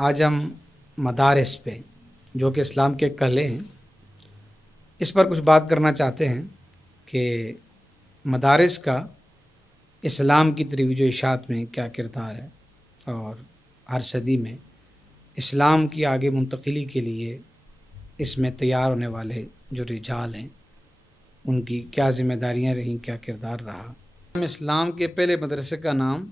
آج ہم مدارس پہ جو کہ اسلام کے کلے ہیں اس پر کچھ بات کرنا چاہتے ہیں کہ مدارس کا اسلام کی ترویج و اشاعت میں کیا کردار ہے اور ہر صدی میں اسلام کی آگے منتقلی کے لیے اس میں تیار ہونے والے جو رجال ہیں ان کی کیا ذمہ داریاں رہیں، کیا کردار رہا۔ ہم اسلام کے پہلے مدرسے کا نام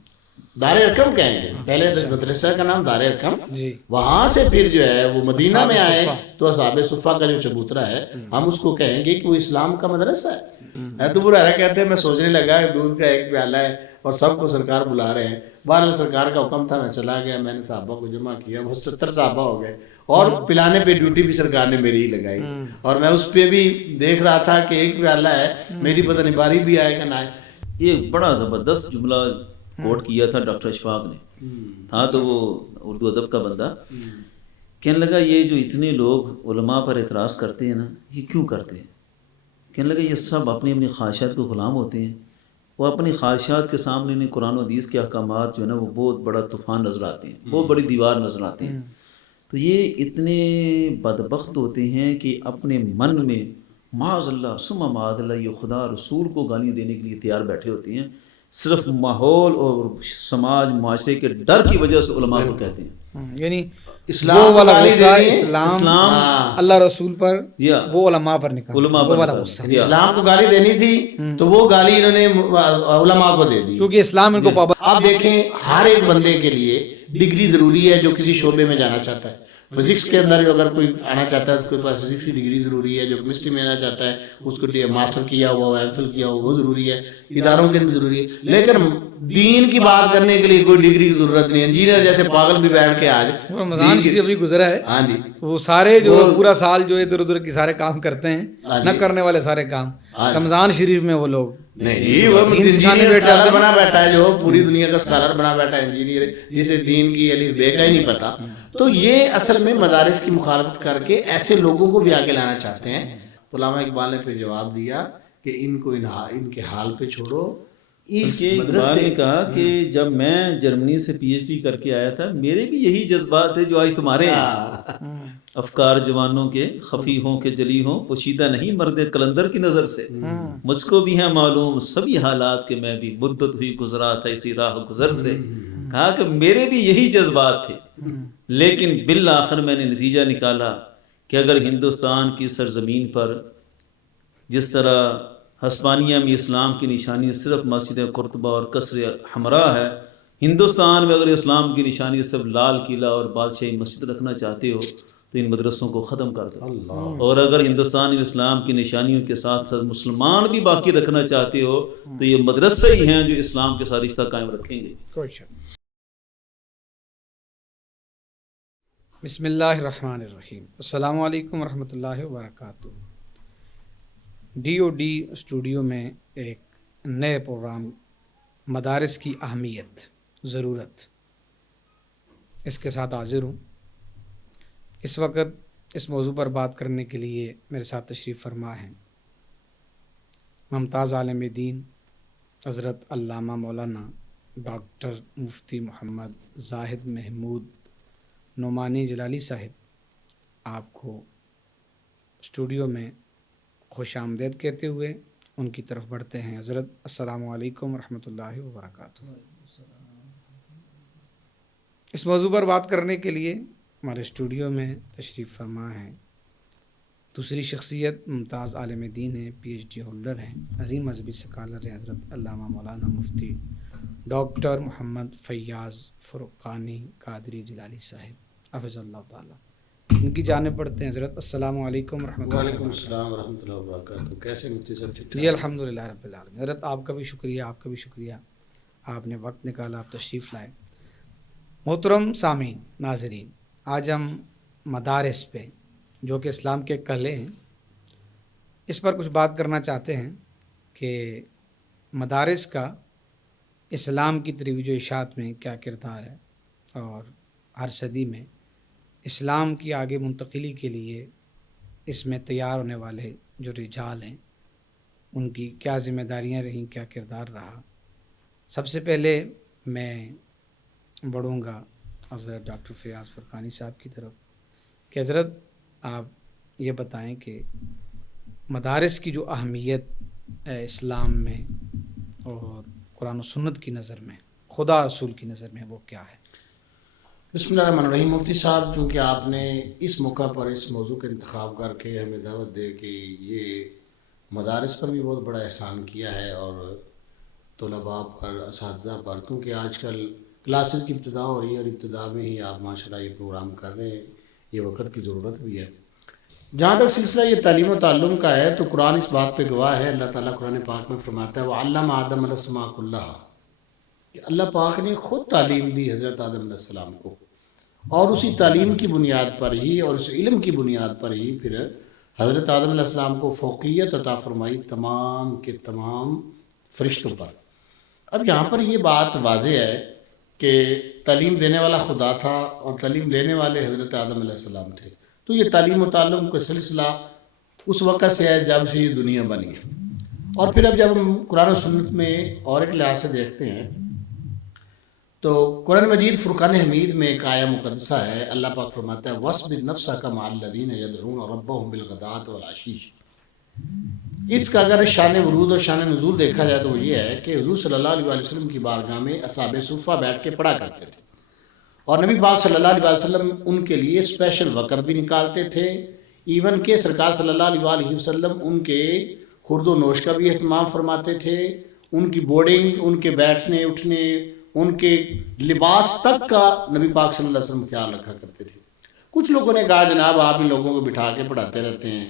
دار ارقم کہیں گے، پہلے مدرسہ کا نام دار ارقم، جی وہاں سے پھر جو ہے وہ مدینہ میں آئے صفہ۔ تو اصحاب صفہ کا جو چبوترا ہے ہم اس کو کہیں گے کہ وہ اسلام کا مدرسہ ہے۔ تو برا کہتے ہیں میں سوچنے لگا کہ دودھ کا ایک پیالہ ہے اور سب کو سرکار بلا رہے ہیں، بہرحال سرکار کا حکم تھا، میں چلا گیا، میں نے صحابہ کو جمع کیا، وہ 70 صحابہ ہو گئے اور پلانے پہ ڈیوٹی بھی سرکار نے میری ہی لگائی اور میں اس پہ بھی دیکھ رہا تھا کہ ایک پیالہ ہے، میری پتہ نہیں باری بھی آئے کہ نہ آئے۔ یہ بڑا زبردست جملہ کوٹ کیا تھا ڈاکٹر اشفاق نے، تھا تو وہ اردو ادب کا بندہ، کہنے لگا یہ جو اتنے لوگ علماء پر اعتراض کرتے ہیں نا، یہ کیوں کرتے ہیں؟ کہنے لگا یہ سب اپنی اپنی خواہشات کو غلام ہوتے ہیں، وہ اپنی خواہشات کے سامنے انہیں قرآن و حدیث کے احکامات جو ہے نا وہ بہت بڑا طوفان نظر آتے ہیں، بہت بڑی دیوار نظر آتے ہیں۔ تو یہ اتنے بدبخت ہوتے ہیں کہ اپنے من میں معاذ اللہ ثم معاذ اللہ یہ خدا رسول کو گالیاں دینے کے لیے تیار بیٹھے ہوتے ہیں، صرف ماحول اور سماج معاشرے کے ڈر کی وجہ سے علماء کو کہتے ہیں۔ یعنی اسلام وہ والا گالی غصہ دینی ہے، اسلام اللہ رسول پر، یا وہ علماء پر نکالا، علماء وہ پر والا نکالا۔ غصہ، اسلام کو گالی دینی تھی تو وہ گالی انہوں نے علماء کو دے دی، کیونکہ اسلام ان کو پابند۔ آپ دیکھیں ہر ایک بندے کے لیے ڈگری ضروری ہے جو کسی شعبے میں جانا چاہتا ہے۔ فزکس کے اندر جو اگر کوئی آنا چاہتا ہے اس کے پاس فزکس کی ڈگری ضروری ہے، جو کیمسٹری میں آنا چاہتا ہے اس کو ماسٹر کیا ہوا ہو، ایم فل کیا ہوا وہ ضروری ہے، اداروں کے اندر ضروری ہے، لیکن دین کی بات کرنے کے لیے کوئی ڈگری کی ضرورت نہیں ہے۔ انجینئر جیسے پاگل بھی بیٹھ کے آج رمضان شریف ابھی گزرا ہے، ہاں جی وہ سارے جو پورا سال جو ادھر ادھر کی سارے کام کرتے ہیں، نہ کرنے والے سارے کام رمضان شریف میں وہ لوگ نہیں، وہ انجینئر اسکالر بنا بیٹھا ہے، جو پوری دنیا کا اسکالر بنا بیٹھا ہے انجینئر، جسے دین کی الف بے کا ہی نہیں پتا۔ تو یہ اصل میں مدارس کی مخالفت کر کے ایسے لوگوں کو بھی آگے لانا چاہتے ہیں۔ تو علامہ اقبال نے پھر جواب دیا کہ ان کو ان کے حال پہ چھوڑو۔ اس اقبال نے کہا کہ جب میں جرمنی سے پی ایچ ڈی کر کے آیا تھا میرے بھی یہی جذبات تھے جو آج تمہارے ہیں، افکار جوانوں کے خفی ہوں کہ جلی ہوں، پوشیدہ نہیں مرد قلندر کی نظر سے، مجھ کو بھی ہے معلوم سبھی حالات کہ میں بھی مدت ہوئی گزرا تھا اسی راہ گزر سے۔ کہا کہ میرے بھی یہی جذبات تھے، لیکن بالآخر میں نے نتیجہ نکالا کہ اگر ہندوستان کی سرزمین پر جس طرح ہسپانیہ میں اسلام کی نشانی صرف مسجد قرطبہ اور قصر حمراء ہے، ہندوستان میں اگر اسلام کی نشانی صرف لال قلعہ اور بادشاہی مسجد رکھنا چاہتے ہو تو ان مدرسوں کو ختم کر دو، اور اگر ہندوستان میں اسلام کی نشانیوں کے ساتھ ساتھ مسلمان بھی باقی رکھنا چاہتے ہو تو یہ مدرسے ہی ہیں جو اسلام کے ساتھ رشتہ قائم رکھیں گے۔ بسم اللہ الرحمن الرحیم۔ السلام علیکم ورحمۃ اللہ وبرکاتہ۔ ڈی او ڈی اسٹوڈیو میں ایک نئے پروگرام مدارس کی اہمیت، ضرورت، اس کے ساتھ حاضر ہوں۔ اس وقت اس موضوع پر بات کرنے کے لیے میرے ساتھ تشریف فرما ہیں ممتاز عالم دین حضرت علامہ مولانا ڈاکٹر مفتی محمد زاہد محمود نعمانی جلالی صاحب۔ آپ کو اسٹوڈیو میں خوش آمدید کہتے ہوئے ان کی طرف بڑھتے ہیں۔ حضرت السلام علیکم ورحمۃ اللہ وبرکاتہ۔ اس موضوع پر بات کرنے کے لیے ہمارے اسٹوڈیو میں تشریف فرما ہیں دوسری شخصیت ممتاز عالم دین ہیں، پی ایچ ڈی ہولڈر ہیں، عظیم مذہبی سکالر ہیں، حضرت علامہ مولانا مفتی ڈاکٹر محمد فیاض فرقانی قادری جلالی صاحب حفظ اللہ تعالیٰ۔ ان کی جانب پڑھتے ہیں۔ حضرت السلام علیکم ورحمۃ اللہ۔ وعلیکم السلام ورحمۃ اللہ وبرکاتہ۔ کیسے مفتی صاحب؟ ٹھیک ٹھاک؟ جی الحمدللہ رب العالمین۔ حضرت آپ کا بھی شکریہ، آپ کا بھی شکریہ، آپ نے وقت نکالا، آپ تشریف لائے۔ محترم سامعین، ناظرین، آج ہم مدارس پہ جو کہ اسلام کے کلے ہیں اس پر کچھ بات کرنا چاہتے ہیں کہ مدارس کا اسلام کی ترویج و اشاعت میں کیا کردار ہے اور ہر صدی میں اسلام کی آگے منتقلی کے لیے اس میں تیار ہونے والے جو رجال ہیں ان کی کیا ذمہ داریاں رہیں، کیا کردار رہا۔ سب سے پہلے میں بڑھوں گا حضرت ڈاکٹر فیاض فرقانی صاحب کی طرف کہ حضرت آپ یہ بتائیں کہ مدارس کی جو اہمیت ہے اسلام میں اور قرآن و سنت کی نظر میں، خدا رسول کی نظر میں، وہ کیا ہے؟ بسم اللہ الرحمن الرحیم۔ مفتی صاحب، چونکہ آپ نے اس موقع پر اس موضوع کا انتخاب کر کے ہمیں دعوت دے کہ یہ مدارس پر بھی بہت بڑا احسان کیا ہے اور طلباء پر، اساتذہ پر، کیونکہ آج کل کلاسز کی ابتدا ہو رہی ہے اور ابتدا میں ہی آپ ماشاءاللہ یہ پروگرام کر رہے ہیں، یہ وقت کی ضرورت بھی ہے۔ جہاں تک سلسلہ یہ تعلیم و تعلم کا ہے تو قرآن اس بات پہ گواہ ہے، اللہ تعالیٰ قرآن پاک میں فرماتا ہے وَعَلَّمَ آدَمَ الْأَسْمَاءَ كُلَّهَا، کہ اللہ پاک نے خود تعلیم دی حضرت آدم علیہ السلام کو، اور اسی تعلیم کی بنیاد پر ہی اور اس علم کی بنیاد پر ہی پھر حضرت آدم علیہ السلام کو فوقیت عطا فرمائی تمام کے تمام فرشتوں پر۔ اب یہاں پر یہ بات واضح ہے کہ تعلیم دینے والا خدا تھا اور تعلیم لینے والے حضرت آدم علیہ السلام تھے، تو یہ تعلیم و تعلم کا سلسلہ اس وقت سے ہے جب سے یہ دنیا بنی ہے۔ اور پھر اب جب ہم قرآن و سنت میں اور ایک لحاظ سے دیکھتے ہیں تو قرآن مجید فرقان حمید میں ایک آیہ مقدسہ ہے، اللہ پاک فرماتا ہے وَاصْبِرْ نَفْسَكَ مَعَ الَّذِينَ يَدْعُونَ رَبَّهُمْ بِالْغَدَاةِ وَالْعَشِيِّ۔ اس کا اگر شان ورود اور شان نزول دیکھا جائے تو وہ یہ ہے کہ حضور صلی اللہ علیہ وسلم کی بارگاہ میں اصحاب صفہ بیٹھ کے پڑھا کرتے تھے، اور نبی پاک صلی اللہ علیہ وسلم ان کے لیے اسپیشل وقت بھی نکالتے تھے، ایون کہ سرکار صلی اللہ علیہ وسلم ان کے خورد و نوش کا بھی اہتمام فرماتے تھے، ان کی بورڈنگ، ان کے بیٹھنے اٹھنے، ان کے لباس تک کا نبی پاک صلی اللہ علیہ وسلم خیال رکھا کرتے تھے۔ کچھ لوگوں نے کہا جناب آپ ان لوگوں کو بٹھا کے پڑھاتے رہتے ہیں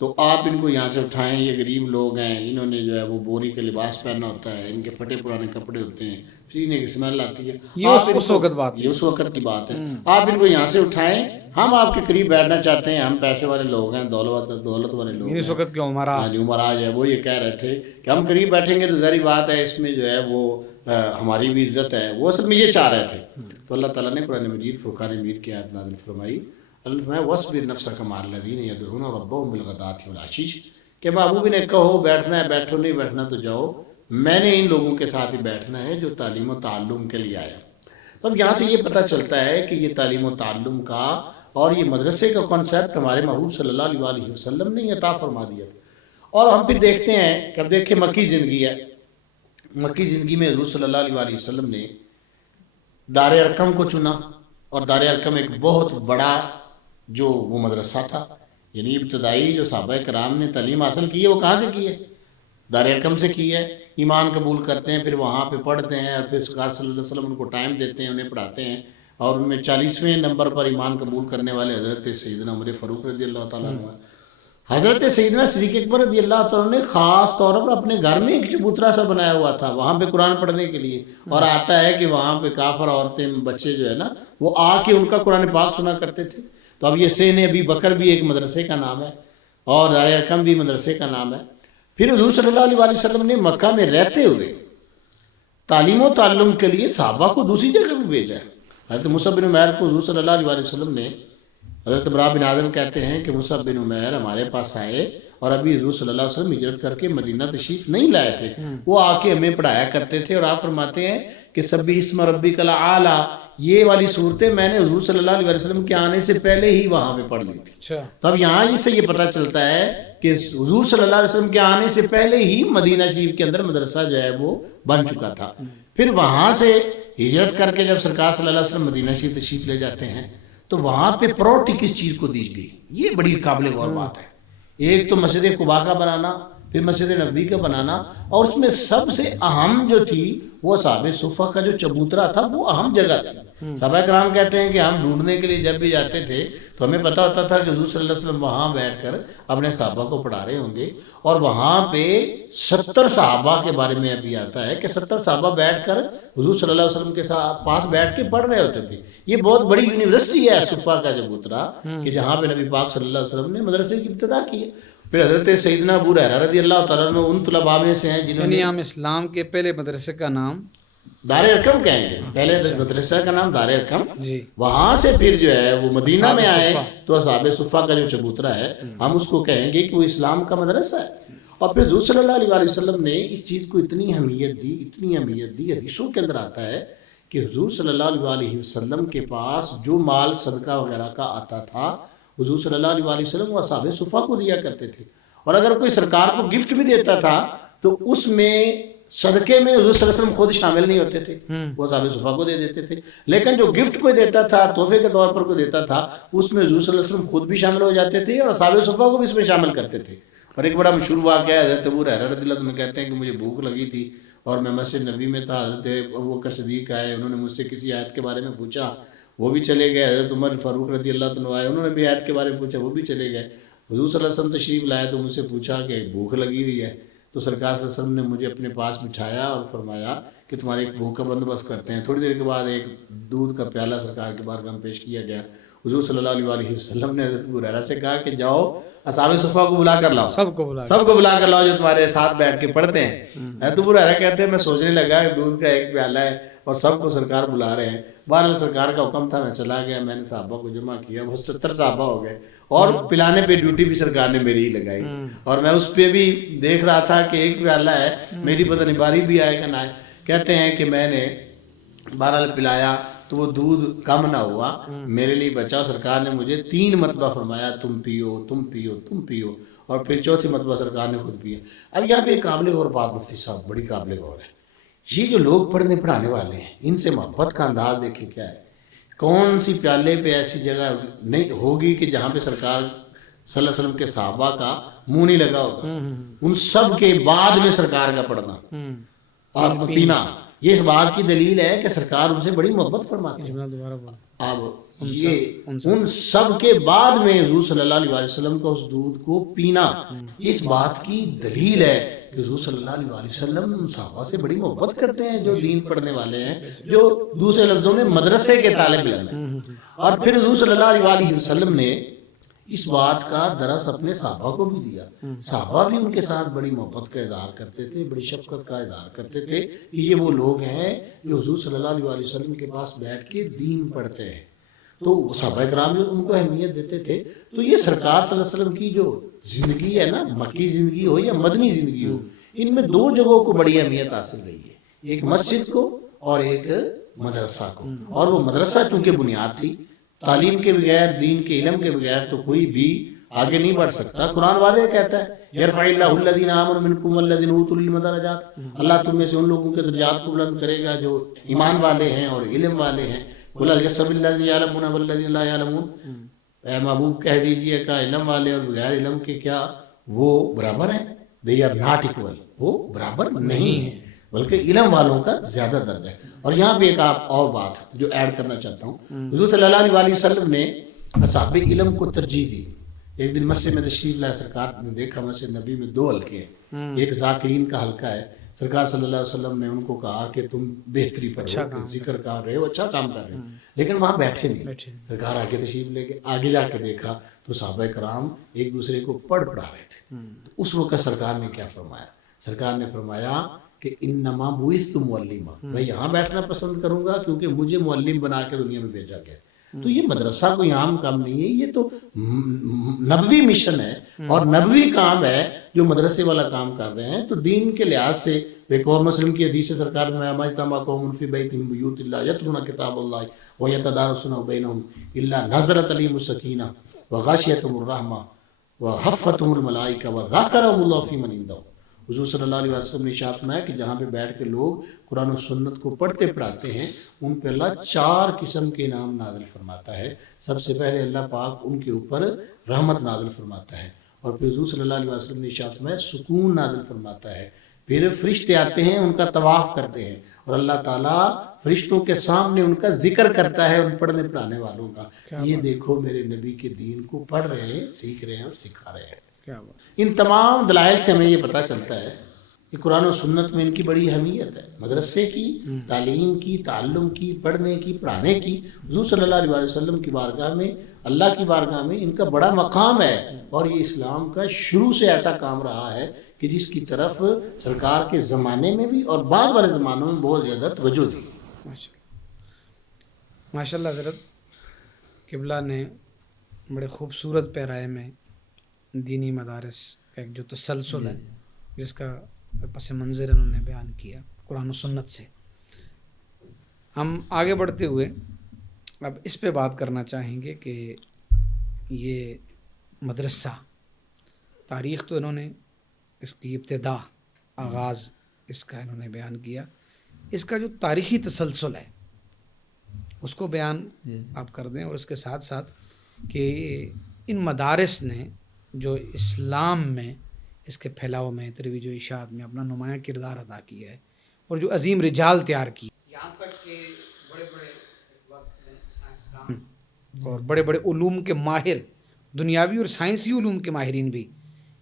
تو آپ ان کو یہاں سے اٹھائیں، یہ غریب لوگ ہیں، انہوں نے جو ہے وہ بوری کا لباس پہننا ہوتا ہے، ان کے پھٹے پرانے کپڑے ہوتے ہیں، سینے کی اسمیل آتی ہے، یہ اس وقت بات ہے، یہ اس وقت کی بات ہے، آپ ان کو یہاں سے اٹھائیں، ہم آپ کے قریب بیٹھنا چاہتے ہیں، ہم پیسے والے لوگ ہیں، دولت والے لوگ ہیں، اس وقت کے عمرا عمراء ہے، وہ یہ کہہ رہے تھے کہ ہم قریب بیٹھیں گے تو ظاہری بات ہے اس میں جو ہے وہ ہماری بھی عزت ہے، وہ اصل میں یہ چاہ رہے تھے۔ تو اللہ تعالیٰ نے قرآن مجید فرقان حمید کی آیت نازل فرمائی، اللہ فرمایا وَاصْبِرْ نَفْسَكَ مَعَ الَّذِينَ يَدْعُونَ رَبَّهُمْ بِالْغَدَاةِ وَالْعَشِيِّ، کہ محبوب نے کہو بیٹھنا ہے بیٹھو، نہیں بیٹھنا تو جاؤ، میں نے ان لوگوں کے ساتھ ہی بیٹھنا ہے جو تعلیم و تعلم کے لیے آیا۔ تو اب یہاں سے یہ پتہ چلتا ہے کہ یہ تعلیم و تعلم کا اور یہ مدرسے کا کانسیپٹ ہمارے محبوب صلی اللہ علیہ وسلم نے عطا فرما دیا تھا۔ اور ہم پھر دیکھتے ہیں کہ اب دیکھیں مکی زندگی ہے، مکی زندگی میں حضور صلی اللہ علیہ وسلم نے دار ارقم کو چنا، اور دار ارقم ایک بہت بڑا جو وہ مدرسہ تھا، یعنی ابتدائی جو صحابہ کرام نے تعلیم حاصل کی ہے وہ کہاں سے کی ہے؟ دار ارقم سے کی ہے۔ ایمان قبول کرتے ہیں، پھر وہاں پہ پڑھتے ہیں، اور پھر سرکار صلی اللہ علیہ وسلم ان کو ٹائم دیتے ہیں، انہیں پڑھاتے ہیں، اور ان میں 40ویں نمبر پر ایمان قبول کرنے والے حضرت سیدنا عمر فاروق رضی اللہ تعالیٰ عنہ، حضرت سیدنا صدیق اکبر رضی اللہ تعالیٰ نے خاص طور پر اپنے گھر میں ایک چبوترا سا بنایا ہوا تھا وہاں پہ قرآن پڑھنے کے لیے، اور آتا ہے کہ وہاں پہ کافر عورتیں بچے جو ہے نا وہ آ کے ان کا قرآن پاک سنا کرتے تھے۔ تو اب یہ سین ابی بکر بھی ایک مدرسے کا نام ہے اور دار ارقم بھی مدرسے کا نام ہے۔ پھر حضور صلی اللہ علیہ وسلم نے مکہ میں رہتے ہوئے تعلیم و تعلم کے لیے صحابہ کو دوسری جگہ بھی بھیجا ہے۔ حضرت مصعب بن عمیر کو حضور صلی اللہ علیہ وسلم نے، حضرت برا بن عازب کہتے ہیں کہ مصعب بن عمیر ہمارے پاس آئے اور ابھی حضور صلی اللہ علیہ وسلم ہجرت کر کے مدینہ تشریف نہیں لائے تھے، وہ آ کے ہمیں پڑھایا کرتے تھے، اور آپ فرماتے ہیں کہ سبح اسم ربک الاعلی، یہ والی صورتیں میں نے حضور صلی اللہ علیہ وسلم کے آنے سے پہلے ہی وہاں پہ پڑھ لی تھی۔ تو اب یہاں سے یہ پتہ چلتا ہے کہ حضور صلی اللہ علیہ وسلم کے آنے سے پہلے ہی مدینہ شریف کے اندر مدرسہ جو ہے وہ بن چکا تھا۔ پھر وہاں سے ہجرت کر کے جب سرکار صلی اللہ علیہ وسلم مدینہ شریف تشریف لے جاتے ہیں تو وہاں پہ پراورٹی کس چیز کو دی گئی، یہ بڑی قابل غور بات ہے۔ ایک تو مسجد قباء کا بنانا، پھر مسجد نبوی کا بنانا، اور اس میں سب سے اہم جو تھی وہ اصحاب صفہ کا جو چبوترا تھا وہ اہم جگہ تھی۔ صحابہ کرام کہتے ہیں کہ ہم ڈھونڈنے کے لیے جب بھی جاتے تھے تو ہمیں پتہ ہوتا تھا کہ حضور صلی اللہ علیہ وسلم وہاں بیٹھ کر اپنے صحابہ کو پڑھا رہے ہوں گے، اور وہاں پہ 70 صحابہ کے بارے میں ابھی آتا ہے کہ 70 صحابہ بیٹھ کر حضور صلی اللہ علیہ وسلم کے پاس بیٹھ کے پڑھ رہے ہوتے تھے۔ یہ بہت بڑی یونیورسٹی ہے صفہ کا چبوترا کہ جہاں پہ نبی پاک صلی اللہ علیہ وسلم نے مدرسے کی ابتدا کی ہے۔ پھر حضرت سیدنا ابو ہریرہ رضی اللہ تعالیٰ عنہ ان طلباء میں سے ہیں جنہوں نے ہم اسلام کے پہلے مدرسے کا نام دار ارقم کہیں گے، پہلے مدرسہ کا نام دار ارقم، جی، وہاں سے پھر جو ہے وہ مدینہ میں آئے تو اصحاب صفہ کا جو چبوترا ہے ہم اس کو کہیں گے کہ وہ اسلام کا مدرسہ ہے۔ اور پھر حضور صلی اللہ علیہ وسلم نے اس چیز کو اتنی اہمیت دی، اتنی اہمیت دی، حدیثوں کے اندر آتا ہے کہ حضور صلی اللہ علیہ وسلم کے پاس جو مال صدقہ وغیرہ کا آتا تھا حضور صلی اللہ علیہ وسلم وہ اصحاب صفہ کو دیا کرتے تھے، اور اگر کوئی سرکار کو گفٹ بھی دیتا تھا تو اس میں صدقے میں حضور صلی اللہ علیہ وسلم خود شامل نہیں ہوتے تھے، وہ اصحاب صفہ کو دے دیتے تھے. لیکن جو گفٹ کوئی دیتا تھا، تحفے کے طور پر کوئی دیتا تھا، اس میں حضور صلی اللہ علیہ وسلم خود بھی شامل ہو جاتے تھے اور اصحاب صفہ کو بھی اس میں شامل کرتے تھے. اور ایک بڑا مشہور واقعہ ہے، حضرت ابو ہریرہ رضی اللہ عنہ کہتے ہیں کہ مجھے بھوک لگی تھی اور میں مسجد نبی میں تھا، حضرت ابوبکر صدیق آئے، انہوں نے مجھ سے کسی آیت کے بارے میں پوچھا، وہ بھی چلے گئے. حضرت عمر فاروق رضی اللہ عنہ آئے، انہوں نے بھی آیت کے بارے میں پوچھا، وہ بھی چلے گئے. حضور صلی اللہ علیہ وسلم تشریف لائے تو مجھ سے پوچھا کہ بھوک لگی ہوئی ہے، تو سرکار صلی اللہ علیہ وسلم نے مجھے اپنے پاس بٹھایا اور فرمایا کہ تمہاری ایک بھوک کا بندوبست کرتے ہیں. تھوڑی دیر کے بعد ایک دودھ کا پیالہ سرکار کے بارگاہ میں پیش کیا گیا. حضور صلی اللہ علیہ وسلم نے حضرت ابو ہریرہ سے کہا کہ جاؤ اصحاب صفہ کو بلا کر لاؤ، سب کو بلا کر لاؤ جو تمہارے ساتھ بیٹھ کے پڑھتے ہیں. حضرت ابو ہریرہ کہتے ہیں میں سوچنے لگا کہ دودھ کا ایک پیالہ ہے اور سب کو سرکار بلا رہے ہیں. بہرحال سرکار کا حکم تھا، میں چلا گیا، میں نے صحابہ کو جمع کیا، وہ 70 صحابہ ہو گئے، اور پلانے پہ ڈیوٹی بھی سرکار نے میری ہی لگائی. اور میں اس پہ بھی دیکھ رہا تھا کہ ایک پیالہ ہے، میری پتہ نہیں باری بھی آئے کہ نہ آئے. کہتے ہیں کہ میں نے بہرحال پلایا تو وہ دودھ کم نہ ہوا، میرے لیے بچا. سرکار نے مجھے 3 مرتبہ فرمایا تم پیو تم پیو تم پیو، اور پھر چوتھی مرتبہ سرکار نے خود پیا. اب یہاں پہ ایک قابل غور بات مفتی صاحب، بڑی قابل غور ہے. یہ جو لوگ پڑھنے پڑھانے والے ہیں ان سے محبت کا انداز دیکھیں کیا ہے. کون سی پیالے پہ ایسی جگہ نہیں ہوگی کہ جہاں پہ سرکار صلی اللہ علیہ وسلم کے صحابہ کا منہ نہیں لگا ہوگا. ان سب کے بعد میں سرکار کا پڑھنا اور پینا، یہ اس بات کی دلیل ہے کہ سرکار ان سے بڑی محبت فرماتے ہیں. اب یہ ان سب کے بعد میں حضور صلی اللہ علیہ وسلم کا اس دودھ کو پینا اس بات کی دلیل ہے کہ حضور صلی اللہ علیہ وسلم صحابہ سے بڑی محبت کرتے ہیں جو دین پڑھنے والے ہیں، جو دوسرے لفظوں میں مدرسے کے طالب علم ہیں. اور پھر حضور صلی اللہ علیہ وسلم نے اس بات کا درس اپنے صحابہ کو بھی دیا. صحابہ بھی ان کے ساتھ بڑی محبت کا اظہار کرتے تھے، بڑی شفقت کا اظہار کرتے تھے کہ یہ وہ لوگ ہیں جو حضور صلی اللہ علیہ وسلم کے پاس بیٹھ کے دین پڑھتے ہیں. تو صحابہ کرام جو ان کو اہمیت دیتے تھے. تو یہ سرکار صلی اللہ علیہ وسلم کی جو زندگی ہے نا، مکی زندگی ہو یا مدنی زندگی ہو، ان میں 2 جگہوں کو بڑی اہمیت حاصل رہی ہے، ایک مسجد کو اور ایک مدرسہ کو. اور وہ مدرسہ چونکہ بنیاد تھی، تعلیم کے بغیر، دین کے علم کے بغیر تو کوئی بھی آگے نہیں بڑھ سکتا. قرآن واضح کہتا ہے یرفع اللہ الذین آمنوا منکم والذین اوتوا العلم درجات، اللہ تم میں سے ان لوگوں کے درجات کو بلند کرے گا جو ایمان والے ہیں اور علم والے ہیں. قل هل يستوي الذين يعلمون والذين لا يعلمون، اے محبوب کہہ دیجئے کہ علم والے اور بغیر علم کے کیا وہ برابر ہیں؟ they are not equal، وہ برابر نہیں ہیں، بلکہ علم والوں کا زیادہ درجہ ہے. اور یہاں پہ ایک آپ اور بات جو ایڈ کرنا چاہتا ہوں، حضور صلی اللہ علیہ وسلم نے اصحاب علم کو ترجیح دی. ایک دن مسجد میں تشریف لائے، سرکار نے دیکھا مسجد نبی میں 2 حلقے ہیں، ایک ذاکرین کا حلقہ ہے. سرکار صلی اللہ علیہ وسلم نے ان کو کہا کہ تم بہتری پر ذکر کر رہے ہو، اچھا کام کر رہے ہو، لیکن وہاں بیٹھے نہیں. سرکار آگے تشریف لے کے آگے جا کے دیکھا تو صحابہ کرام ایک دوسرے کو پڑھا رہے تھے. تو اس وقت سرکار نے کیا فرمایا؟ سرکار نے فرمایا کہ انما بعثت معلما، میں یہاں بیٹھنا پسند کروں گا کیونکہ مجھے معلم بنا کے دنیا میں بھیجا گیا. تو یہ مدرسہ کوئی عام کام نہیں ہے، یہ تو نبوی مشن ہے اور نبوی کام ہے جو مدرسے والا کام کر رہے ہیں. تو دین کے لحاظ سے ایک اور مسلم کی حدیث سرکار میں مجتمع قوم فی بیت من بیوت اللہ یتلون کتاب اللہ ویتدارسونہ بینہم الا نزلت علیہم السکینہ وغاشیتہم الرحمہ وحفتہم الملائکہ وذکرہم اللہ فی من عندہ. حضور صلی اللہ علیہ وسلم نے ارشاد فرمایا کہ جہاں پہ بیٹھ کے لوگ قرآن و سنت کو پڑھتے پڑھاتے ہیں ان پہ اللہ 4 قسم کے انعام نازل فرماتا ہے. سب سے پہلے اللہ پاک ان کے اوپر رحمت نازل فرماتا ہے، اور پھر حضور صلی اللہ علیہ وسلم نے ارشاد فرمایا سکون نازل فرماتا ہے. پھر فرشتے آتے ہیں، ان کا طواف کرتے ہیں، اور اللہ تعالیٰ فرشتوں کے سامنے ان کا ذکر کرتا ہے ان پڑھنے پڑھانے والوں کا. یہ دیکھو میرے نبی کے دین کو پڑھ رہے ہیں، سیکھ رہے ہیں اور سکھا رہے ہیں. ان تمام دلائل سے ہمیں یہ پتہ چلتا ہے کہ قرآن و سنت میں ان کی بڑی اہمیت ہے، مدرسے کی، تعلیم کی، تعلم کی، پڑھنے کی، پڑھانے کی. حضور صلی اللہ علیہ وسلم کی بارگاہ میں، اللہ کی بارگاہ میں ان کا بڑا مقام ہے، اور یہ اسلام کا شروع سے ایسا کام رہا ہے کہ جس کی طرف سرکار کے زمانے میں بھی اور بعد والے زمانوں میں بہت زیادہ توجہ دی. ماشاء اللہ حضرت قبلہ نے بڑے خوبصورت پیرائے میں دینی مدارس کا ایک جو تسلسل ہے جس کا پس منظر انہوں نے بیان کیا قرآن و سنت سے. ہم آگے بڑھتے ہوئے اب اس پہ بات کرنا چاہیں گے کہ یہ مدرسہ تاریخ تو انہوں نے اس کی ابتدا آغاز اس کا انہوں نے بیان کیا، اس کا جو تاریخی تسلسل ہے اس کو بیان آپ کر دیں، اور اس کے ساتھ ساتھ کہ ان مدارس نے جو اسلام میں اس کے پھیلاؤ میں ترویج و اشاعت میں اپنا نمایاں کردار ادا کیا ہے اور جو عظیم رجال تیار کی، یہاں تک کہ بڑے بڑے وقت میں سائنسدان اور بڑے بڑے علوم کے ماہر، دنیاوی اور سائنسی علوم کے ماہرین بھی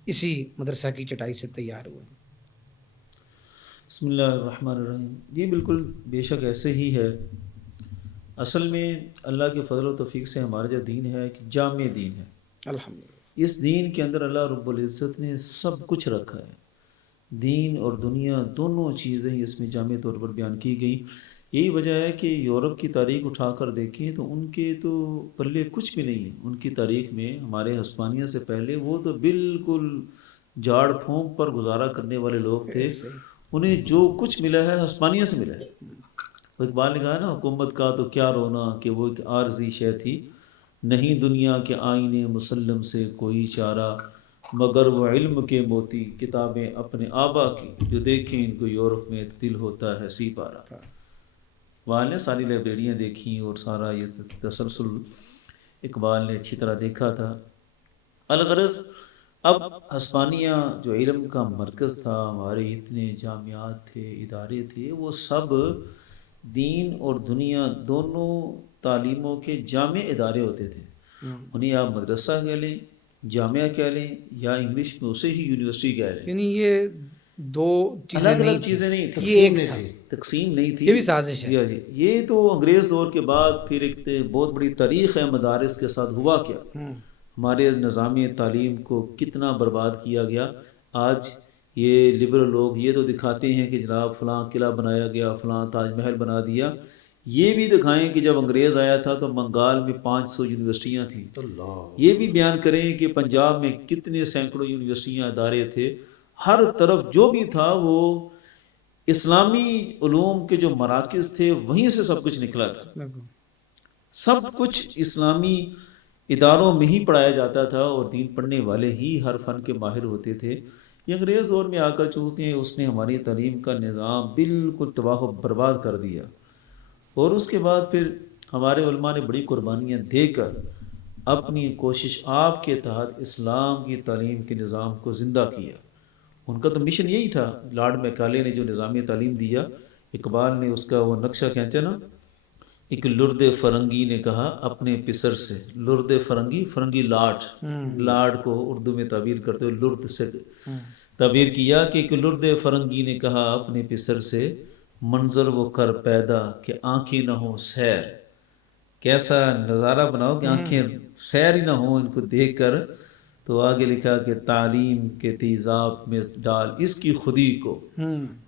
اسی مدرسہ کی چٹائی سے تیار ہوئے۔ بسم اللہ الرحمن الرحیم۔ یہ بالکل بے شک ایسے ہی ہے۔ اصل میں اللہ کے فضل و توفیق سے ہمارا جو دین ہے ایک جامع دین ہے۔ الحمدللہ، اس دین کے اندر اللہ رب العزت نے سب کچھ رکھا ہے، دین اور دنیا دونوں چیزیں اس میں جامع طور پر بیان کی گئی۔ یہی وجہ ہے کہ یورپ کی تاریخ اٹھا کر دیکھیں تو ان کے تو پلے کچھ بھی نہیں ہے۔ ان کی تاریخ میں ہمارے ہسپانیہ سے پہلے وہ تو بالکل جھاڑ پھونک پر گزارا کرنے والے لوگ تھے، انہیں جو کچھ ملا ہے ہسپانیہ سے ملا ہے۔ اقبال نے کہا نا، حکومت کا تو کیا رونا کہ وہ ایک عارضی شے تھی، نہیں دنیا کے آئینے مسلم سے کوئی چارہ، مگر وہ علم کے موتی کتابیں اپنے آبا کی، جو دیکھیں ان کو یورپ میں دل ہوتا ہے سی پارا۔ اقبال نے ساری لائبریریاں دیکھیں اور سارا یہ تسلسل اقبال نے اچھی طرح دیکھا تھا۔ الغرض اب ہسپانیہ جو علم کا مرکز تھا، ہمارے اتنے جامعات تھے، ادارے تھے، وہ سب دین اور دنیا دونوں تعلیموں کے جامع ادارے ہوتے تھے۔ انہیں آپ مدرسہ کہہ لیں، جامعہ کہہ لیں، یا انگلش میں اسے ہی یونیورسٹی کہہ لیں۔ یعنی یہ دو الگ الگ چیزیں نہیں تھیں، یہ ایک تھا، تقسیم نہیں تھی، یہ بھی سازش ہے۔ جی یہ تو انگریز دور کے بعد پھر ایک بہت بڑی تاریخ ہے مدارس کے ساتھ ہوا کیا، ہمارے نظام تعلیم کو کتنا برباد کیا گیا۔ آج یہ لبرل لوگ یہ تو دکھاتے ہیں کہ جناب فلاں قلعہ بنایا گیا، فلاں تاج محل بنا دیا، یہ بھی دکھائیں کہ جب انگریز آیا تھا تو بنگال میں 500 یونیورسٹیاں تھیں، یہ بھی بیان کریں کہ پنجاب میں کتنے سینکڑوں یونیورسٹیاں ادارے تھے، ہر طرف جو بھی تھا وہ اسلامی علوم کے جو مراکز تھے وہیں سے سب کچھ نکلا تھا، سب کچھ اسلامی اداروں میں ہی پڑھایا جاتا تھا اور دین پڑھنے والے ہی ہر فن کے ماہر ہوتے تھے۔ یہ انگریز دور میں آ کر چونکہ اس نے ہماری تعلیم کا نظام بالکل تباہ و برباد کر دیا، اور اس کے بعد پھر ہمارے علماء نے بڑی قربانیاں دے کر اپنی کوشش آپ کے تحت اسلام کی تعلیم کے نظام کو زندہ کیا۔ ان کا تو مشن یہی تھا۔ لارڈ میکالے نے جو نظام تعلیم دیا، اقبال نے اس کا وہ نقشہ کھینچا نا، ایک لرد فرنگی نے کہا اپنے پسر سے، لرد فرنگی، فرنگی لاڈ کو اردو میں تعبیر کرتے ہوئے لرد سے تعبیر کیا کہ ایک لرد فرنگی نے کہا اپنے پسر سے، منظر وہ کر پیدا کہ آنکھیں نہ ہوں سیر، کیسا نظارہ بناؤ کہ آنکھیں سیر ہی نہ ہوں ان کو دیکھ کر۔ تو آگے لکھا کہ تعلیم کے تیزاب میں ڈال اس کی خودی کو،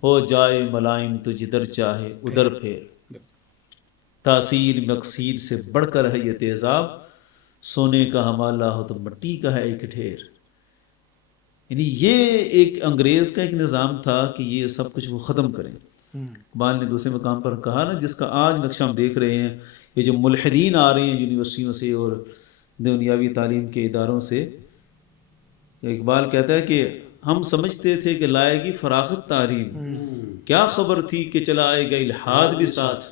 ہو جائے ملائم تو جدھر چاہے ادھر پھیر، تاثیر مقصیر سے بڑھ کر ہے یہ تیزاب، سونے کا حوالہ ہو تو مٹی کا ہے ایک ڈھیر۔ یعنی یہ ایک انگریز کا ایک نظام تھا کہ یہ سب کچھ وہ ختم کریں۔ اقبال نے دوسرے مقام پر کہا نا، جس کا آج نقشہ ہم دیکھ رہے ہیں، یہ جو ملحدین آ رہے ہیں یونیورسٹیوں سے اور دنیاوی تعلیم کے اداروں سے، اقبال کہتا ہے کہ ہم سمجھتے تھے کہ لائے گی فراغت تعلیم، کیا خبر تھی کہ چلا آئے گا الحاد بھی ساتھ۔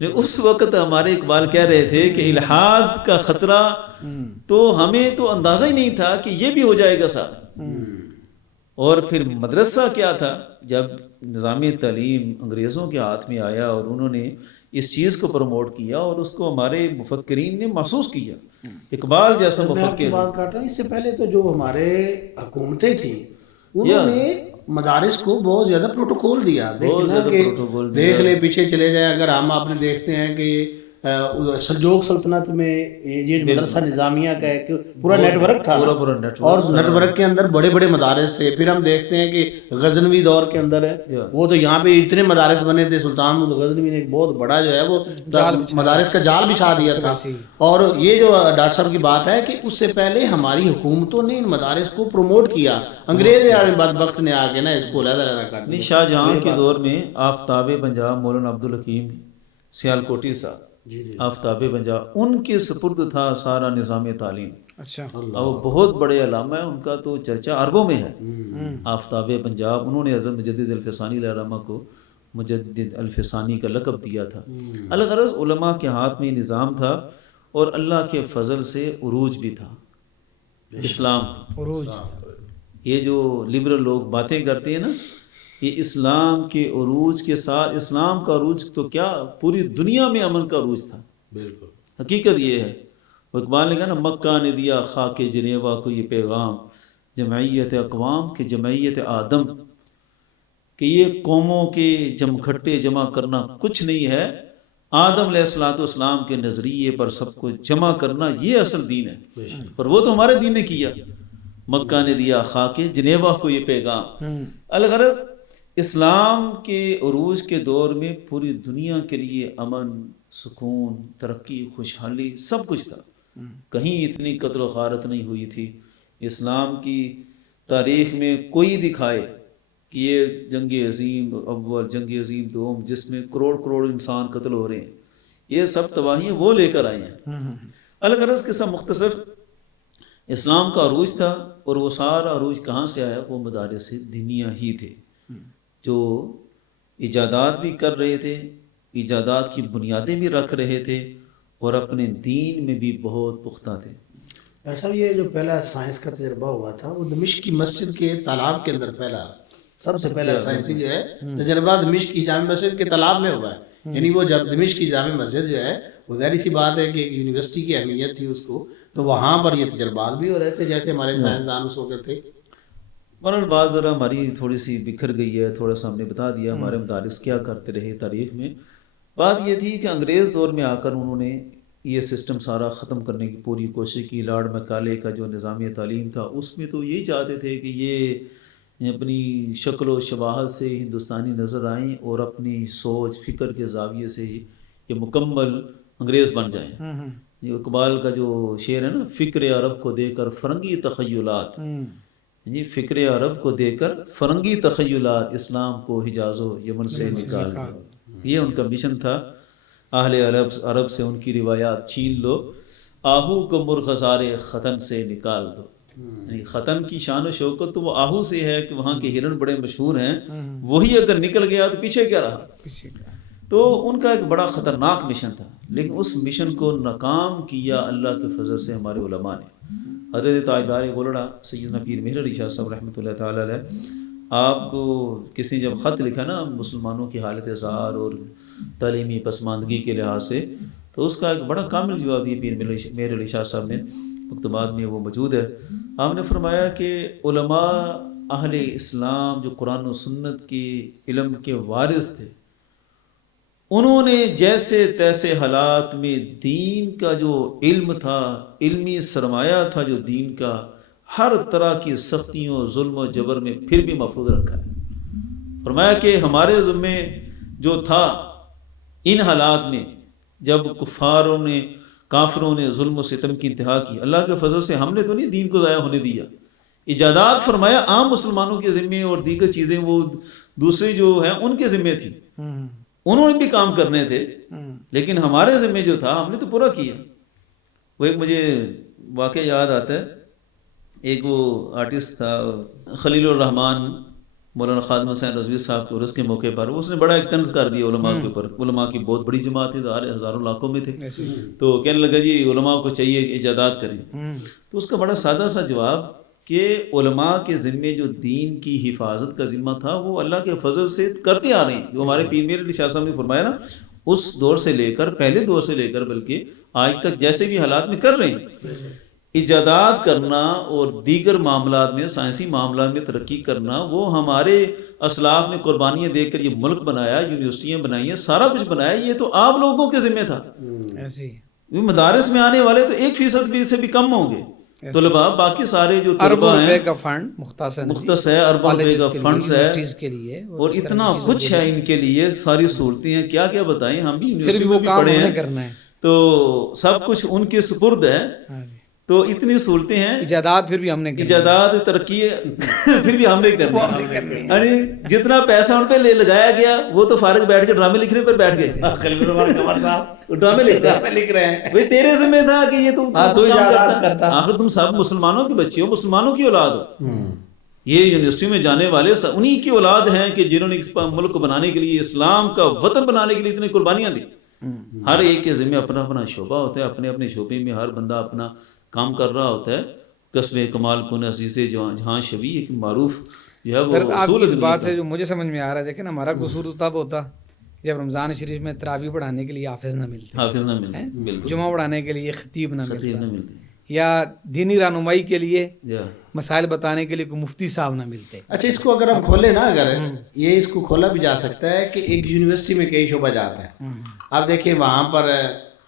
اس وقت ہمارے اقبال کہہ رہے تھے کہ الحاد کا خطرہ تو ہمیں تو اندازہ ہی نہیں تھا کہ یہ بھی ہو جائے گا ساتھ۔ اور پھر مدرسہ کیا تھا، جب نظام تعلیم انگریزوں کے ہاتھ میں آیا اور انہوں نے اس چیز کو پروموٹ کیا اور اس کو ہمارے مفکرین نے محسوس کیا۔ اقبال جیسا مفکر، بات کر رہا ہوں، اس سے پہلے تو جو ہمارے حکومتیں تھیں انہوں نے مدارس کو بہت زیادہ پروٹوکول دیا، دیکھ لے پیچھے چلے جائیں، اگر ہم آپ نے دیکھتے ہیں کہ سلجوق سلطنت میں یہ مدرسہ نظامیہ کا ایک پورا نیٹ ورک تھا، اور نیٹ ورک کے اندر بڑے بڑے مدارس تھے۔ پھر ہم دیکھتے ہیں کہ غزنوی دور کے اندر ہے، وہ تو یہاں پہ اتنے مدارس بنے تھے، سلطان محمود غزنوی نے ایک بہت بڑا جو ہے وہ مدارس کا جال بچھا دیا تھا۔ اور یہ جو ڈاکٹر صاحب کی بات ہے کہ اس سے پہلے ہماری حکومتوں نے ان مدارس کو پروموٹ کیا، انگریز بدبخت نے آ کے نا اس کو علیحدہ کر دیا۔ شاہ جہاں کے دور میں آفتاب پنجاب مولانا عبدالحکیم سیالکوٹی صاحب آفتاب پنجاب، ان کے سپرد تھا سارا نظام تعلیم. اچھا. اور وہ بہت بڑے علامہ ہیں، ان کا تو چرچا عربوں میں ہے. آفتاب پنجاب، انہوں نے حضرت مجدد الفسانی علیہ الرحمہ کو مجدد الفسانی کا لقب دیا تھا. الغرض علماء کے ہاتھ میں نظام تھا اور اللہ کے فضل سے عروج بھی تھا اسلام. عروج. یہ جو لبرل لوگ باتیں کرتے ہیں نا، یہ اسلام کے عروج کے ساتھ، اسلام کا عروج تو کیا پوری دنیا میں امن کا عروج تھا. بالکل حقیقت یہ ہے. اقبال نے کہا نا، مکہ نے دیا خاک جنیوا کو یہ پیغام، جمعیت اقوام کہ جمعیت آدم، کہ یہ قوموں کے جمگھٹے جمع کرنا کچھ نہیں ہے، آدم علیہ الصلوۃ والسلام کے نظریے پر سب کو جمع کرنا یہ اصل دین ہے. پر وہ تو ہمارے دین نے کیا. مکہ نے دیا خاک جنیوا کو یہ پیغام. الغرض اسلام کے عروج کے دور میں پوری دنیا کے لیے امن، سکون، ترقی، خوشحالی سب کچھ تھا. کہیں اتنی قتل و غارت نہیں ہوئی تھی. اسلام کی تاریخ میں کوئی دکھائے کہ یہ جنگ عظیم اول، جنگ عظیم دوم، جس میں کروڑ کروڑ انسان قتل ہو رہے ہیں، یہ سب تباہیاں وہ لے کر آئے ہیں. الغرض قصہ مختصر، اسلام کا عروج تھا اور وہ سارا عروج کہاں سے آیا؟ وہ مدارس دینیہ ہی تھے جو ایجادات بھی کر رہے تھے، ایجادات کی بنیادیں بھی رکھ رہے تھے اور اپنے دین میں بھی بہت پختہ تھے. ایسا یہ جو پہلا سائنس کا تجربہ ہوا تھا وہ دمشق کی مسجد کے تالاب کے اندر پہلا، سب سے پہلا سائنسی جو ہے تجربہ دمشق کی جامع مسجد کے تالاب میں ہوا ہے. یعنی وہ جب دمشق کی جامع مسجد جو ہے، وہ ظاہر سی بات ہے کہ ایک یونیورسٹی کی اہمیت تھی اس کو، تو وہاں پر یہ تجربات بھی ہو رہے تھے جیسے ہمارے سائنسدان اس وقت تھے. بہرحال بات ذرا ہماری تھوڑی سی بکھر گئی ہے، تھوڑا سا ہم نے بتا دیا ہمارے مدارس کیا کرتے رہے تاریخ میں. بات یہ تھی کہ انگریز دور میں آ کر انہوں نے یہ سسٹم سارا ختم کرنے کی پوری کوشش کی. لارڈ میکالے کا جو نظام تعلیم تھا اس میں تو یہی چاہتے تھے کہ یہ اپنی شکل و شباہت سے ہندوستانی نظر آئیں اور اپنی سوچ فکر کے زاویے سے ہی یہ مکمل انگریز بن جائیں. یہ اقبال کا جو شعر ہے نا، فکر عرب کو دے کر فرنگی تخیلات، یہ فکر عرب کو دے کر فرنگی تخیلات، اسلام کو حجاز و یمن سے نکال دو. یہ ان کا مشن تھا. اہل عرب سے ان کی روایات چھین لو، آہو کو مرغزار ختن سے نکال دو. یعنی ختن کی شان و شوکت تو وہ آہو سے ہے کہ وہاں کے ہرن بڑے مشہور ہیں، وہی اگر نکل گیا تو پیچھے کیا رہا. تو ان کا ایک بڑا خطرناک مشن تھا، لیکن اس مشن کو ناکام کیا اللہ کے فضل سے ہمارے علماء نے. حضرت تاجدار گولڑا سیدنا پیر مہر علی شاہ صاحب رحمۃ اللہ تعالیٰ علیہ، آپ کو کسی نے جب خط لکھا نا مسلمانوں کی حالت زار اور تعلیمی پسماندگی کے لحاظ سے، تو اس کا ایک بڑا کامل جواب دیا پیر مہر علی شاہ صاحب نے، مکتوبات میں وہ موجود ہے. آپ نے فرمایا کہ علماء اہل اسلام جو قرآن و سنت کے علم کے وارث تھے، انہوں نے جیسے تیسے حالات میں دین کا جو علم تھا، علمی سرمایہ تھا جو دین کا، ہر طرح کی سختیوں، ظلم و جبر میں پھر بھی محفوظ رکھا ہے. فرمایا کہ ہمارے ذمے جو تھا ان حالات میں جب کافروں نے ظلم و ستم کی انتہا کی، اللہ کے فضل سے ہم نے تو نہیں دین کو ضائع ہونے دیا. ایجادات فرمایا عام مسلمانوں کے ذمے اور دیگر چیزیں وہ دوسری جو ہیں ان کے ذمے تھی، انہوں نے بھی کام کرنے تھے، لیکن ہمارے ذمے جو تھا ہم نے تو پورا کیا. وہ ایک مجھے واقعہ یاد آتا ہے، ایک وہ آرٹسٹ تھا خلیل الرحمن، مولانا خادم حسین رضوی صاحب کے عرس کے موقع پر اس نے بڑا ایک طنز کر دیا علماء کے اوپر. علماء کی بہت بڑی جماعت تھی، ہزاروں لاکھوں میں تھے، تو کہنے لگا جی علماء کو چاہیے کہ ایجادات کریں. تو اس کا بڑا سادہ سا جواب کہ علماء کے ذمے جو دین کی حفاظت کا ذمہ تھا وہ اللہ کے فضل سے کرتے آ رہے ہیں. جو ہمارے پیر میر علی شاہ صاحب نے فرمایا نا، اس دور سے لے کر، پہلے دور سے لے کر بلکہ آج تک جیسے بھی حالات میں کر رہے ہیں. ایجادات کرنا اور دیگر معاملات میں، سائنسی معاملات میں ترقی کرنا، وہ ہمارے اسلاف نے قربانیاں دے کر یہ ملک بنایا، یونیورسٹیاں بنائی ہیں، سارا کچھ بنایا. یہ تو آپ لوگوں کے ذمہ تھا. مدارس میں آنے والے تو 1% بھی سے بھی کم ہوں گے طلباء، باقی سارے جو طلباء ہیں کا فنڈ مختص ہے، اربوں روپے کا فنڈز ہے اور اتنا کچھ ہے ان کے لیے، ساری صورتیں ہیں، کیا کیا بتائیں. ہم بھی یونیورسٹی میں بھی پڑھے ہیں، تو سب کچھ ان کے سپرد ہے. تو اتنی سہولتیں ہیں, ایجادات پھر بھی ہم نے کی, ایجادات ترقی پھر بھی ہم نہیں کرنی. یعنی جتنا پیسہ ان پہ لگایا گیا وہ تو فارغ بیٹھ کے ڈرامے لکھنے پر بیٹھ گئے, ڈرامے لکھ رہے ہیں. بھائی تیرے ذمہ تھا کہ یہ تم کرتا, آخر تم سب مسلمانوں کے بچے ہو, مسلمانوں کی اولاد ہو. یہ یونیورسٹی میں جانے والے انہی کی اولاد ہیں کہ جنہوں نے اس ملک کو بنانے کے لیے, اسلام کا وطن بنانے کے لیے اتنی قربانیاں دی. ہر ایک کے ذمہ اپنا اپنا شعبہ ہوتا ہے, اپنے اپنے شعبے میں ہر بندہ اپنا کام کر رہا ہوتا ہے. قصب کمال کن عزیز جہاں شبی ایک معروف جو ہے وہ اصول. اس بات سے جو مجھے سمجھ میں آ رہا ہے, دیکھیں نا ہمارا قصور تو تب ہوتا جب رمضان شریف میں تراویح پڑھانے کے لیے حافظ نہ ملتے, جمعہ پڑھانے کے لیے خطیب نہ ملتے, یا دینی رہنمائی کے لیے مسائل بتانے کے لیے کوئی مفتی صاحب نہ ملتے. اچھا اس کو اگر ہم کھولیں نا, اگر یہ اس کو کھولا بھی جا سکتا ہے کہ ایک یونیورسٹی میں کئی شعبہ جاتا ہے. آپ دیکھیں وہاں پر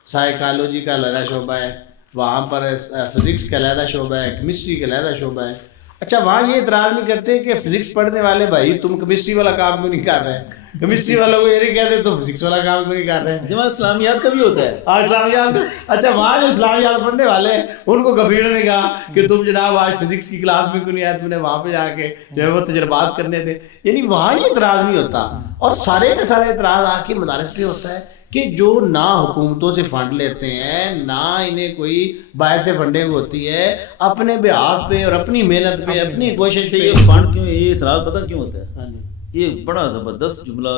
سائیکالوجی کا علیحدہ شعبہ ہے, وہاں پر فزکس کا علیحدہ شعبہ ہے, کیمسٹری کا علیحدہ شعبہ ہے. اچھا وہاں یہ اعتراض نہیں کرتے کہ فزکس پڑھنے والے بھائی تم کیمسٹری والا کام کیوں نہیں کر رہے, کیمسٹری والوں کو یہ نہیں کہتے تو فزکس والا کام کیوں نہیں کر رہے. جمع اسلامیات کا بھی ہوتا ہے, اسلامیات. اچھا وہاں جو اسلامیات پڑھنے والے ہیں ان کو کبیر نے کہا کہ تم جناب آج فزکس کی کلاس میں کیوں نہیں آئے, تم نے وہاں پہ جا کے جو ہے وہ تجربات کرنے تھے. یعنی وہاں یہ اعتراض نہیں ہوتا, اور سارے کے سارے اعتراض آ کے مدارس پہ ہوتا ہے کہ جو نہ حکومتوں سے فنڈ لیتے ہیں, نہ انہیں کوئی باعث فنڈنگ ہوتی ہے, اپنے بہار پہ اور اپنی محنت پہ, اپنی کوشش سے. یہ فنڈ کیوں, یہ اعتراض پتہ کیوں ہوتا ہے؟ یہ بڑا زبردست جملہ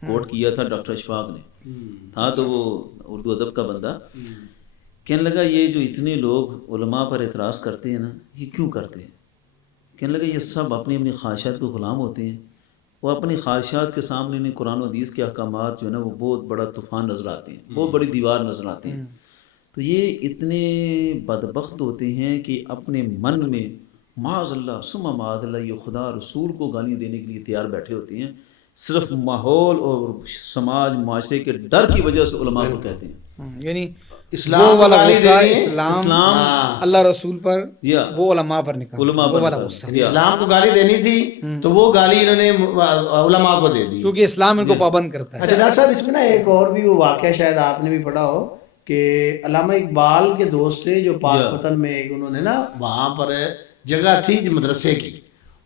کوٹ کیا تھا ڈاکٹر اشفاق نے, تھا تو وہ اردو ادب کا بندہ. کہنے لگا یہ جو اتنے لوگ علماء پر اعتراض کرتے ہیں نا, یہ کیوں کرتے ہیں؟ کہنے لگا یہ سب اپنی اپنی خواہشات کو غلام ہوتے ہیں, وہ اپنی خواہشات کے سامنے انہیں قرآن و حدیث کے احکامات جو ہے نا وہ بہت بڑا طوفان نظر آتے ہیں, بہت بڑی دیوار نظر آتے ہیں. تو یہ اتنے بدبخت ہوتے ہیں کہ اپنے من میں معاذ اللہ ثم معاذ اللہ یہ خدا رسول کو گالیاں دینے کے لیے تیار بیٹھے ہوتے ہیں, صرف ماحول اور سماج معاشرے کے ڈر کی وجہ سے علماء کو کہتے ہیں. یعنی اسلام والا گالی غصہ دینی, اسلام اللہ رسول پر, وہ علماء پر نکالا, علماء وہ والا پر غصہ, اسلام کو گالی دینی تھی تو وہ گالی انہوں نے علماء کو دے دی کیونکہ اسلام ان کو پابند کرتا ہے. اچھا ڈاکٹر صاحب اس میں نا ایک اور بھی وہ واقعہ شاید آپ نے بھی پڑھا ہو کہ علامہ اقبال کے دوست تھے جو پاک پتن میں ایک انہوں نے نا وہاں پر جگہ تھی مدرسے کی,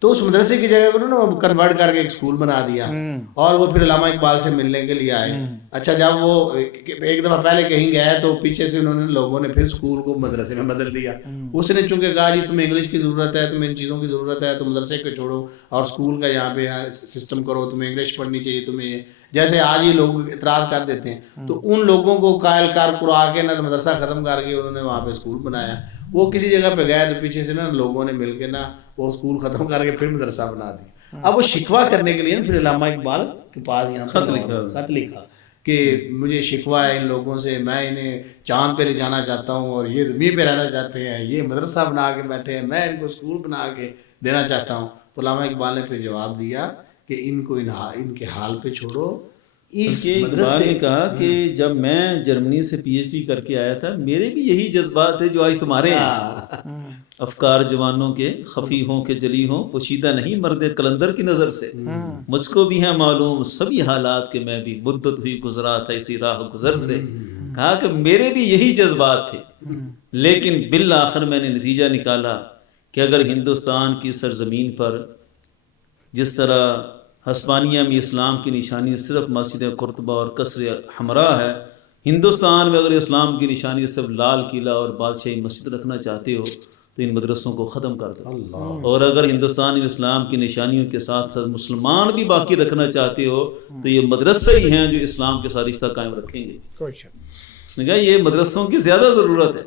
تو اس مدرسے کی جگہ کو انہوں نے کنورٹ کر کے ایک اسکول بنا دیا, اور وہ پھر علامہ اقبال سے ملنے کے لیے آئے. اچھا جب وہ ایک دفعہ پہلے کہیں گئے تو پیچھے سے انہوں نے لوگوں نے پھر اسکول کو مدرسے میں بدل دیا. اس نے چونکہ کہا جی تمہیں انگلش کی ضرورت ہے, تمہیں ان چیزوں کی ضرورت ہے, تو مدرسے کو چھوڑو اور اسکول کا یہاں پہ سسٹم کرو, تمہیں انگلش پڑھنی چاہیے, تمہیں جیسے آج یہ لوگ اعتراض کر دیتے ہیں. تو ان لوگوں کو قائل کار کرا کے نا مدرسہ ختم کر کے انہوں نے وہاں پہ اسکول بنایا. وہ کسی جگہ پہ گئے تو پیچھے سے نا لوگوں نے مل کے نا وہ اسکول ختم کر کے پھر مدرسہ بنا دیا. اب وہ شکوہ کرنے کے لیے نا پھر علامہ اقبال کے پاس یہاں خط لکھا کہ مجھے شکوہ ہے ان لوگوں سے, میں انہیں چاند پہ لے جانا چاہتا ہوں اور یہ زمین پہ رہنا چاہتے ہیں, یہ مدرسہ بنا کے بیٹھے ہیں, میں ان کو اسکول بنا کے دینا چاہتا ہوں. تو علامہ اقبال نے پھر جواب دیا کہ ان کو ان کے حال پہ چھوڑو. اقبال نے کہا کہ جب میں جرمنی سے پی ایچ ڈی کر کے آیا تھا میرے بھی یہی جذبات تھے جو آج تمہارے ہیں. افکار جوانوں کے خفی ہوں کہ جلی ہوں, پوشیدہ نہیں مرد قلندر کی نظر سے, مجھ کو بھی ہے معلوم سبھی حالات کہ میں بھی مدت ہوئی گزرا تھا اسی راہ گزر سے. کہا کہ میرے بھی یہی جذبات تھے, لیکن بالآخر میں نے نتیجہ نکالا کہ اگر ہندوستان کی سرزمین پر جس طرح ہسپانیہ میں اسلام کی نشانی صرف مسجد قرطبہ اور قصر حمراء ہے, ہندوستان میں اگر اسلام کی نشانی صرف لال قلعہ اور بادشاہی مسجد رکھنا چاہتے ہو تو ان مدرسوں کو ختم کر دو, اور اگر ہندوستان میں اسلام کی نشانیوں کے ساتھ ساتھ مسلمان بھی باقی رکھنا چاہتے ہو تو یہ مدرسے ہی ہیں جو اسلام کے ساتھ رشتہ قائم رکھیں گے. اس نے کہا یہ مدرسوں کی زیادہ ضرورت ہے.